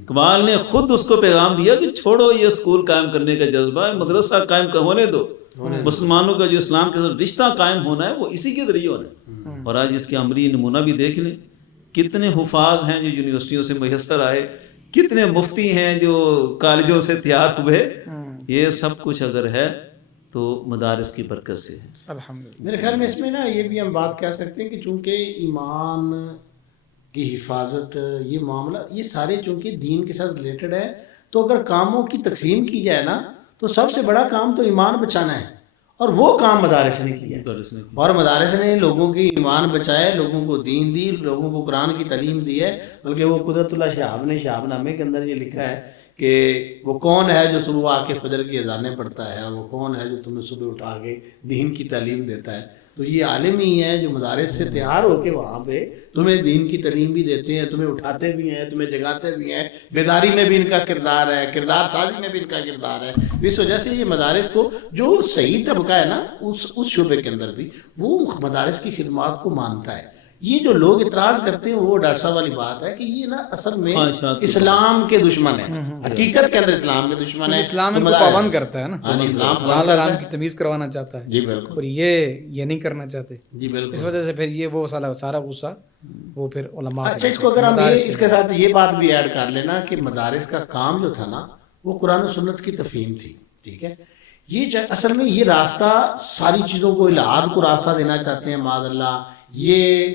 اقبال نے خود اس کو پیغام دیا کہ چھوڑو یہ اسکول قائم کرنے کا جذبہ, مدرسہ قائم ہونے دو, مسلمانوں کا جو اسلام کے ساتھ رشتہ قائم ہونا ہے وہ اسی کے ذریعے ہونا ہے. اور آج اس کے عملی نمونہ بھی دیکھ لیں, کتنے حفاظ ہیں جو یونیورسٹیوں سے میسر آئے, کتنے مفتی ہیں جو کالجوں سے تیار ہوئے. یہ سب کچھ اگر ہے تو مدارس کی برکت سے ہے. الحمدللہ. میرے خیال میں اس میں نا یہ بھی ہم بات کہہ سکتے ہیں کہ چونکہ ایمان کی حفاظت یہ معاملہ یہ سارے چونکہ دین کے ساتھ ریلیٹڈ ہے, تو اگر کاموں کی تقسیم کی جائے نا تو سب سے بڑا کام تو ایمان بچانا ہے, اور وہ کام مدارس نے کیا ہے، مدارس نے اور مدارس نے لوگوں کی ایمان بچائے، لوگوں کو دین دی، لوگوں کو قرآن کی تعلیم دی ہے. بلکہ وہ قدرت اللہ شہاب نے شہاب نامے کے اندر یہ لکھا ہے کہ وہ کون ہے جو صبح آ کے فجر کی اذانیں پڑھتا ہے، اور وہ کون ہے جو تمہیں صبح اٹھا کے دین کی تعلیم دیتا ہے. تو یہ عالم ہی ہے جو مدارس سے تیار ہو کے وہاں پہ تمہیں دین کی تعلیم بھی دیتے ہیں، تمہیں اٹھاتے بھی ہیں، تمہیں جگاتے بھی ہیں. بیداری میں بھی ان کا کردار ہے، کردار سازی میں بھی ان کا کردار ہے. اس وجہ سے یہ مدارس کو جو صحیح طبقہ ہے نا اس شعبے کے اندر بھی وہ مدارس کی خدمات کو مانتا ہے. یہ جو لوگ اعتراض کرتے ہیں وہ ڈاکٹر صاحب والی بات ہے کہ یہ نا اصل میں اسلام کے دشمن ہے، حقیقت کے اندر اسلام کے دشمن ہے. اسلام ان کو پابند کرتا ہے نا، ہاں جی، اسلام حلال حرام کی تمیز کروانا چاہتا ہے. جی بالکل، اور یہ نہیں کرنا چاہتے. جی بالکل. اس وجہ سے پھر یہ وہ سارا غصہ وہ پھر علماء. اچھا، اس کو اگر ہم اس کے ساتھ یہ بات بھی ایڈ کر لینا کہ مدارس کا کام جو تھا نا وہ قرآن و سنت کی تفہیم تھی. ٹھیک ہے، یہ اصل میں یہ راستہ ساری چیزوں کو الہاد کو راستہ دینا چاہتے ہیں معاذ اللہ، یہ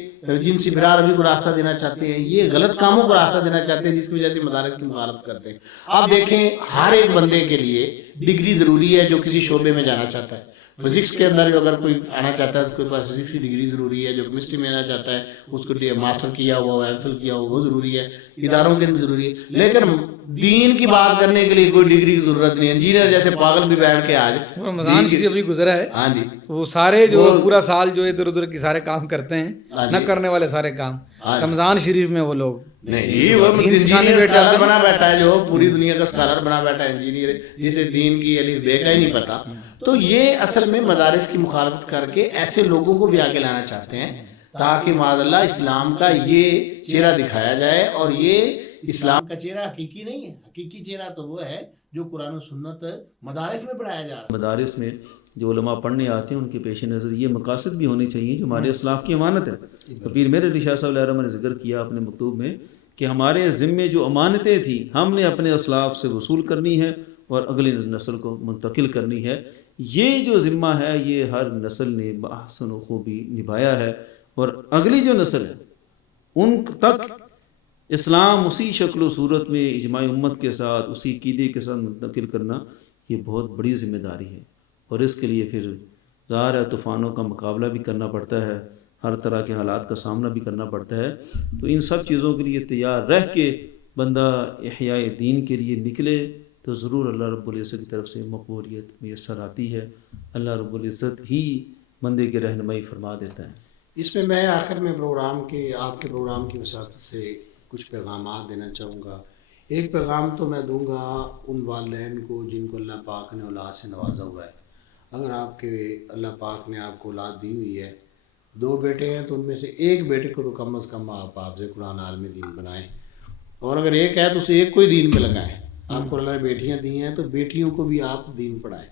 جنسی برابری کو راستہ دینا چاہتے ہیں، یہ غلط کاموں کو راستہ دینا چاہتے ہیں جس کی وجہ سے مدارس کی مخالفت کرتے ہیں. آپ دیکھیں ہر ایک بندے کے لیے ڈگری ضروری ہے جو کسی شعبے میں جانا چاہتا ہے. فزکس کے اندر اگر کوئی آنا چاہتا ہے اس کے پاس فزکس کی ڈگری ضروری ہے. جو کیمسٹری میں آنا چاہتا ہے اس کو ماسٹر کیا ہوا ہو، ایم فل کیا ہوا وہ ضروری ہے. اداروں کے اندر ضروری ہے. لیکن دین کی بات کرنے کے لیے کوئی ڈگری کی ضرورت نہیں. انجینئر جیسے پاگل بھی بیٹھ کے آج رمضان شریف ابھی گزرا ہے، ہاں جی، وہ سارے جو پورا سال جو ادھر ادھر کے سارے کام کرتے ہیں، نہ کرنے والے سارے کام رمضان شریف میں وہ لوگ نہیں، وہ انجینئر اسکالر بنا بیٹھا ہے جو پوری دنیا کا اسکالر بنا بیٹھا ہے انجینئر، جسے دین کی الف بے کا ہی نہیں پتا. تو یہ اصل میں مدارس کی مخالفت کر کے ایسے لوگوں کو بھی آگے لانا چاہتے ہیں تاکہ معاذ اللہ اسلام کا یہ چہرہ دکھایا جائے. اور یہ اسلام کا چہرہ حقیقی نہیں ہے. حقیقی چہرہ تو وہ ہے جو قرآن و سنت مدارس میں پڑھایا جا رہا ہے. مدارس میں جو علماء پڑھنے آتے ہیں ان کے پیش نظر یہ مقاصد بھی ہونے چاہیے جو ہمارے اسلاف کی امانت ہے. تو پیر میرے علی شاہ صاحب علیہ رحمۃ نے ذکر کیا اپنے مکتوب میں کہ ہمارے ذمے جو امانتیں تھیں ہم نے اپنے اسلاف سے وصول کرنی ہے اور اگلی نسل کو منتقل کرنی ہے. یہ جو ذمہ ہے یہ ہر نسل نے بحسن و خوبی نبھایا ہے، اور اگلی جو نسل ہے ان تک اسلام اسی شکل و صورت میں اجماع امت کے ساتھ اسی عقیدے کے ساتھ منتقل کرنا یہ بہت بڑی ذمہ داری ہے. اور اس کے لیے پھر ظاہر ہے طوفانوں کا مقابلہ بھی کرنا پڑتا ہے، ہر طرح کے حالات کا سامنا بھی کرنا پڑتا ہے. تو ان سب چیزوں کے لیے تیار رہ کے بندہ احیاء دین کے لیے نکلے تو ضرور اللہ رب العزت کی طرف سے مقبولیت میسر آتی ہے. اللہ رب العزت ہی بندے کی رہنمائی فرما دیتا ہے. اس میں آخر میں پروگرام کے آپ کے پروگرام کی وساطت سے کچھ پیغامات دینا چاہوں گا. ایک پیغام تو میں دوں گا ان والدین کو جن کو اللہ پاک نے اولاد سے نوازا ہوا ہے. اگر آپ کے اللہ پاک نے آپ کو اولاد دی ہوئی ہے، 2 بیٹے ہیں تو ان میں سے ایک بیٹے کو تو کم از کم آپ حافظ قرآن عالم دین بنائیں، اور اگر ایک ہے تو اسے ایک کو ہی دین پہ لگائیں. آپ کو اللہ نے بیٹیاں دی ہیں تو بیٹیوں کو بھی آپ دین پڑھائیں.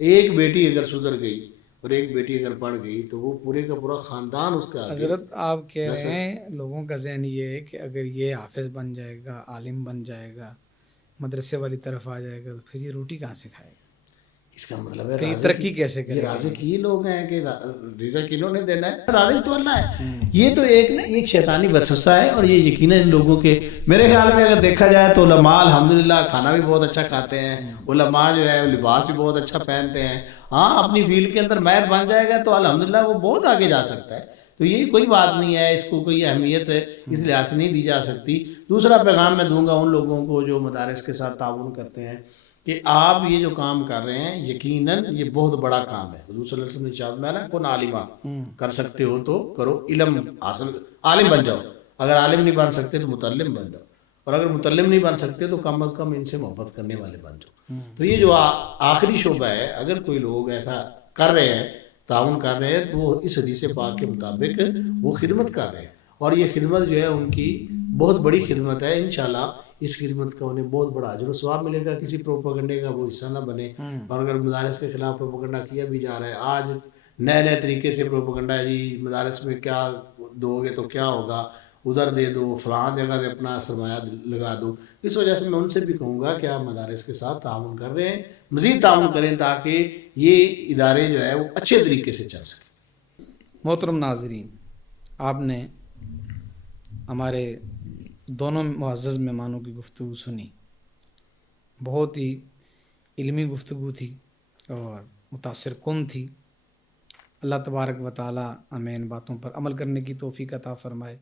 ایک بیٹی اگر سدھر گئی اور ایک بیٹی اگر پڑھ گئی تو وہ پورے کا پورا خاندان اس کا. حضرت آپ کہہ رہے ہیں لوگوں کا ذہن یہ ہے کہ اگر یہ حافظ بن جائے گا، عالم بن جائے گا، مدرسے والی طرف آ جائے گا تو پھر یہ روٹی کہاں سے کھائے گا؟ اس کا مطلب ہے یہ ترقی کیسے کرے یہ رازق ہی لوگ ہیں کہ رزق انہوں نے دینا ہے، رازق تو اللہ ہے. یہ تو ایک شیطانی وسوسہ ہے، اور یہ یقیناً ان لوگوں کے میرے خیال میں اگر دیکھا جائے تو علماء الحمدللہ کھانا بھی بہت اچھا کھاتے ہیں، علماء جو ہے لباس بھی بہت اچھا پہنتے ہیں. ہاں اپنی فیلڈ کے اندر ماہر بن جائے گا تو الحمدللہ وہ بہت آگے جا سکتا ہے. تو یہ کوئی بات نہیں ہے، اس کو کوئی اہمیت اس لحاظ سے نہیں دی جا سکتی. دوسرا پیغام میں دوں گا ان لوگوں کو جو مدارس کے ساتھ تعاون کرتے ہیں کہ آپ یہ جو کام کر رہے ہیں یقیناً یہ بہت بڑا کام ہے. حضور صلی اللہ علیہ وسلم نے ارشاد میں نا کون عالمہ، کر سکتے ہو تو کرو، علم حاصل، عالم بن جاؤ. اگر عالم نہیں بن سکتے تو متعلم بن جاؤ، اور اگر متعلم نہیں بن سکتے تو کم از کم ان سے محبت کرنے والے بن جاؤ. تو یہ جو آخری شعبہ ہے، اگر کوئی لوگ ایسا کر رہے ہیں، تعاون کر رہے ہیں، تو وہ اس حدیث پاک کے مطابق وہ خدمت کر رہے ہیں. اور یہ خدمت جو ہے ان کی بہت بڑی خدمت ہے. انشاءاللہ اس خدمت کا انہیں بہت بڑا اجر و ثواب ملے گا. کسی پروپیگنڈے کا وہ حصہ نہ بنے. اور اگر مدارس کے خلاف پروپیگنڈا کیا بھی جا رہا ہے، آج نئے طریقے سے پروپیگنڈا ہے جی مدارس میں کیا دو گے تو کیا ہوگا، ادھر دے دو، فلاں جگہ سے اپنا سرمایہ لگا دو. اس وجہ سے میں ان سے بھی کہوں گا کہ آپ مدارس کے ساتھ تعاون کر رہے ہیں، مزید تعاون کریں تاکہ یہ ادارے جو ہے وہ اچھے طریقے سے چل سکیں. محترم ناظرین، آپ نے ہمارے دونوں معزز مہمانوں کی گفتگو سنی. بہت ہی علمی گفتگو تھی اور متاثر کن تھی. اللہ تبارک و تعالیٰ ہمیں ان باتوں پر عمل کرنے کی توفیق عطا فرمائے.